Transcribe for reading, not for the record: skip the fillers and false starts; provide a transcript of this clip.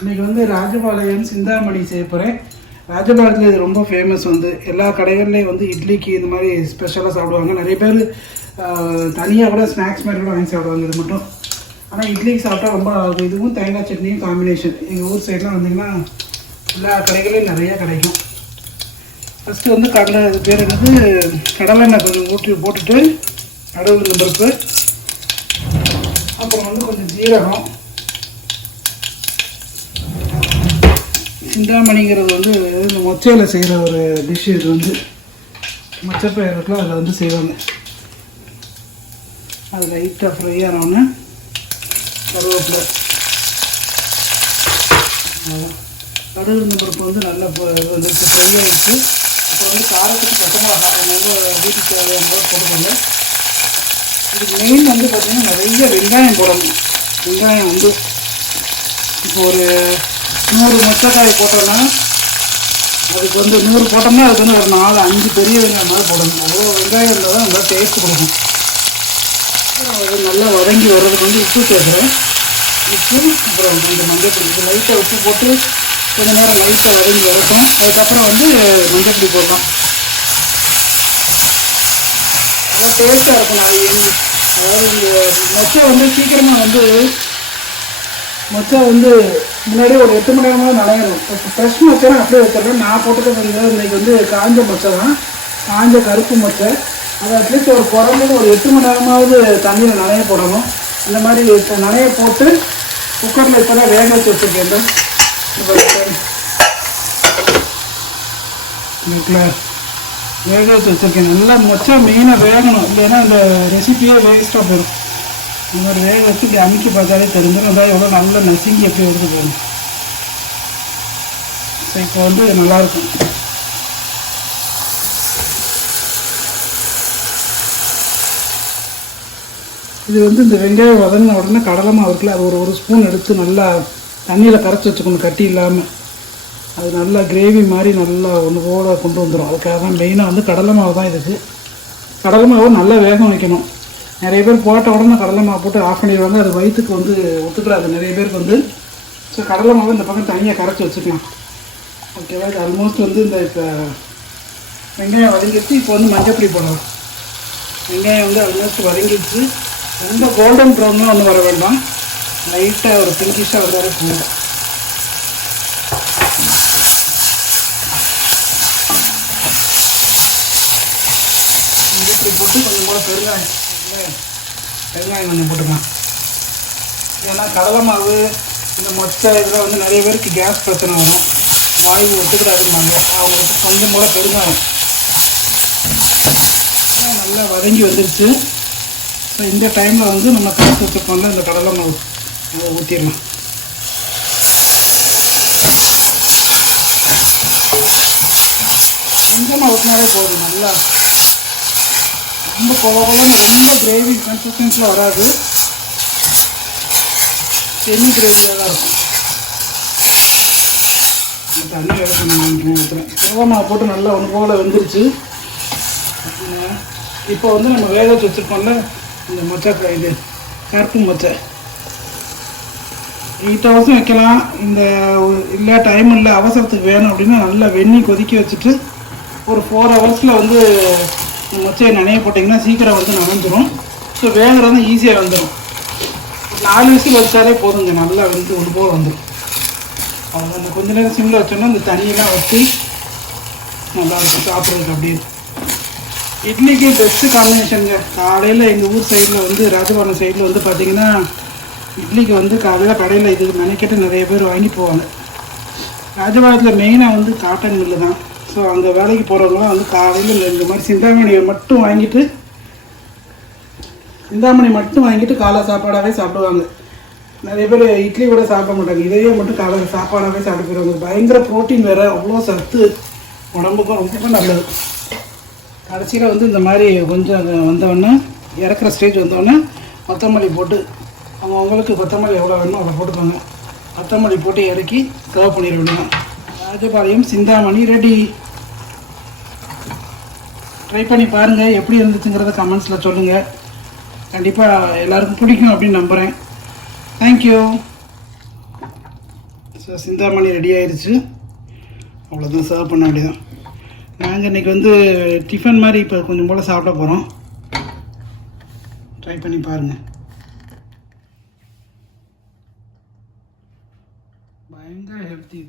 இன்றைக்கி வந்து ராஜபாளையம் சிந்தாமணி செய்ய போகிறேன். ராஜபாளையத்தில் இது ரொம்ப ஃபேமஸ். வந்து எல்லா கடைகள்லேயும் வந்து இட்லிக்கு இந்த மாதிரி ஸ்பெஷலாக சாப்பிடுவாங்க. நிறைய பேர் தனியாக கூட ஸ்நாக்ஸ் மாதிரி கூட வாங்கி சாப்பிடுவாங்க இது மட்டும். ஆனால் இட்லிக்கு சாப்பிட்டா ரொம்ப இதுவும் தேங்காய் சட்னியும் காம்பினேஷன். எங்கள் ஊர் சைட்லாம் வந்திங்கன்னா எல்லா கடைகளையும் நிறையா கிடைக்கும். ஃபஸ்ட்டு வந்து கடலை இது பேர் வந்து கடலெண்ணெய் கொஞ்சம் போட்டுட்டு கடவுள் பருப்பு, அப்புறம் வந்து கொஞ்சம் ஜீரகம். சிந்தாமணிங்கிறது வந்து இந்த மொச்சையில் செய்கிற ஒரு டிஷ். இது வந்து மொச்சப்பயிர் இருக்குல்ல, அதில் வந்து செய்வாங்க. அது லைட்டாக ஃப்ரை ஆனோடனே கருவேப்பிலை, கடுகு பருப்பு வந்து நல்லா வந்து ஃப்ரை ஆகிடுச்சு. அப்புறம் வந்து காரத்துக்கு பச்சை மிளகாய் வீட்டுக்கு தேவையான போது போட்டுக்கோங்க. இதுக்கு மெயின் வந்து பார்த்திங்கன்னா நிறைய வெங்காயம் போடணும். வெங்காயம் வந்து இப்போ ஒரு 100 மொச்சக்காய் போட்டோன்னா அதுக்கு வந்து 100 போட்டோம்னா அதுக்கு வந்து ஒரு 4-5 பெரிய வெங்காயம் மாதிரி போடணும். அவ்வளோ வெங்காயம் இருந்தால் தான் நல்லா டேஸ்ட் கொடுக்கும். அது நல்லா வதங்கி வர்றதுக்கு வந்து உப்பு சேர்க்குறேன். உப்பு அப்புறம் கொஞ்சம் மஞ்சள் இது லைட்டாக உப்பு போட்டு கொஞ்சம் நேரம் லைட்டாக வதங்கி வரட்டும். அதுக்கப்புறம் வந்து மஞ்சள் பொடி போடலாம். நல்லா டேஸ்ட்டாக இருக்கும். அதாவது இந்த மொச்சை வந்து சீக்கிரமாக வந்து மொச்சை வந்து முன்னாடியே ஒரு 8 மணி நேரமாக நனையணும். இப்போ ஃப்ரெஷ் மொச்சைனா அப்படியே வச்சிடறேன். நான் போட்டுக்கிறது இன்றைக்கி வந்து காஞ்ச மொச்சை தான், காஞ்ச கருப்பு மொச்சை. அதை அட்லீஸ்ட் ஒரு குறைஞ்சது ஒரு 8 மணி நேரமாவது தண்ணியில் நனைய போடணும். இந்த மாதிரி இப்போ நனைய போட்டு குக்கரில் இப்போ தான் வேக வச்சு வச்சுருக்கேன். வேக வச்சு வச்சுருக்கேன். நல்லா மொச்சை மெயினாக வேகணும், இல்லைன்னா இந்த ரெசிபியே வேஸ்ட்டாக போயிடும். இந்த மாதிரி வேக வச்சு இப்படி அமுக்கி பார்த்தாலே தெரிஞ்சிடும். அதாவது எவ்வளோ நல்லா நசுங்கி எப்படி எடுத்து போகணும். ஸோ இப்போ வந்து நல்லாயிருக்கும். இது வந்து இந்த வெங்காயம் வதங்கின உடனே கடலை மாவு இருக்குல்ல, அது ஒரு ஸ்பூன் எடுத்து நல்லா தண்ணியில் கரைச்சி வச்சுக்கணும், கட்டி இல்லாமல். அது நல்லா கிரேவி மாதிரி நல்லா ஒன்று போல கொண்டு வந்துடும். அதுக்காக தான் மெயினாக வந்து கடலை மாவு தான் இதுக்கு. கடலை மாவு நல்லா வேகம் வைக்கணும். நிறைய பேர் போட்ட உடனே கடலை மாவு போட்டு ஆஃப் பண்ணிடுவாங்க. அது வயிற்றுக்கு வந்து ஒத்துக்கிறாது நிறைய பேருக்கு வந்து. ஸோ கடலை மாவு இந்த பக்கம் தனியாக கரைச்சி வச்சுக்கலாம். ஓகேவா? இது ஆல்மோஸ்ட் வந்து இந்த இப்போ வெங்காயம் வதங்கிடுச்சு. இப்போ வந்து மஞ்சப்பொடி போடலாம். வெங்காயம் வந்து ஆல்மோஸ்ட் வதங்கிடுச்சு. ரொம்ப கோல்டன் ப்ரௌன்லாம் ஒன்றும் வர வேண்டாம், லைட்டாக ஒரு பிங்கிஷாக வர போகும். மஞ்சப்பொடி போட்டு கொஞ்சம் கூட வெங்காயம் கொஞ்சம் போட்டுக்கலாம். ஏன்னா கடலை மாவு இந்த மொச்சை இதெல்லாம் வந்து நிறைய பேருக்கு கேஸ் பிரச்சனை வரும், வாயு ஒத்துக்கிடாதுமாங்க. அவங்களுக்கு கொஞ்சம் கூட பெருங்காயம் நல்லா வதங்கி வந்துருச்சு. ஸோ இந்த டைமில் வந்து நம்ம கரைச்சி வச்சுருக்கோம்ல இந்த கடலை மாவு, அதை ஊற்றிடலாம். கொஞ்சமாக ஊற்றினாலே போதும். நல்லா ரொம்ப குழம்புலாம் ரொம்ப கிரேவி கன்சிஸ்டன்ஸில் வராது, செமி கிரேவியாக தான் இருக்கும். தண்ணி எடுக்கணும். ஊற்றுறேன். கடலை போட்டு நல்லா ஒன்று போல் வெந்துருச்சு. இப்போ வந்து நம்ம வேக வச்சு வச்சுருக்கோம்ல இந்த மொச்சக்காய், இது கருப்பு மொச்சை 8 ஹவர்ஸும் வைக்கலாம். இந்த இல்லை டைம் இல்லை அவசரத்துக்கு வேணும் அப்படின்னா நல்லா வெந்நி கொதிக்க வச்சுட்டு ஒரு 4 ஹவர்ஸில் வந்து மொச்சையை நனைய போட்டிங்கன்னா சீக்கிரம் வந்து நனைஞ்சிரும். ஸோ வேகிறது ஈஸியாக வந்துடும். 4 விசில் வச்சாலே போதுங்க, நல்லா வந்து ஒன்று போல் வந்துடும். அவங்க அந்த கொஞ்ச நேரம் சிம்மில் வச்சோன்னா இந்த தண்ணியெல்லாம் வச்சு நல்லாயிருக்கும் சாப்பிட்றதுக்கு. அப்படியே இட்லிக்கு பெஸ்ட்டு காம்பினேஷனுங்க. காலையில் எங்கள் ஊர் சைடில் வந்து ராஜபாளையம் சைடில் வந்து பார்த்திங்கன்னா இட்லிக்கு வந்து காலையில் கடையில் இது நினைக்கிட்டு நிறைய பேர் வாங்கி போவாங்க. ராஜபாளையத்தில் மெயினாக வந்து காட்டன் மில்லு தான். ஸோ அங்கே வேலைக்கு போகிறவங்களாம் வந்து காலையில் இந்த மாதிரி சிந்தாமணியை மட்டும் வாங்கிட்டு காலை சாப்பாடாகவே சாப்பிடுவாங்க. நிறைய பேர் இட்லி கூட சாப்பிட மாட்டாங்க, இதையே மட்டும் காலை சாப்பாடாகவே சாப்பிட்டு போயிடுவாங்க. பயங்கர ப்ரோட்டீன் வேறு, அவ்வளோ சத்து, உடம்புக்கும் ரொம்ப நல்லது. கடைசியில் வந்து இந்த மாதிரி கொஞ்சம் வந்தோடனே இறக்குற ஸ்டேஜ் வந்தோடனே கொத்தமல்லி போட்டு அவங்களுக்கு கொத்தமல்லி எவ்வளோ வேணுமோ அதை போட்டுக்கோங்க. கொத்தமல்லி போட்டு இறக்கி சர்வ் பண்ணிட வேண்டியதான். ராஜபாளையம் சிந்தாமணி ரெடி. ட்ரை பண்ணி பாருங்கள், எப்படி இருந்துச்சுங்கிறத கமெண்ட்ஸில் சொல்லுங்கள். கண்டிப்பாக எல்லாருக்கும் பிடிக்கும் அப்படின்னு நம்புகிறேன். தேங்க்யூ. ஸோ சிந்தாமணி ரெடி ஆயிடுச்சு. அவ்வளோதான், சர்வ் பண்ண வேண்டியதான். நாங்கள் இன்றைக்கி வந்து டிஃபன் மாதிரி இப்போ கொஞ்சம் போல் சாப்பிட போகிறோம். ட்ரை பண்ணி பாருங்கள். பயங்கர ஹெல்த்தி இது.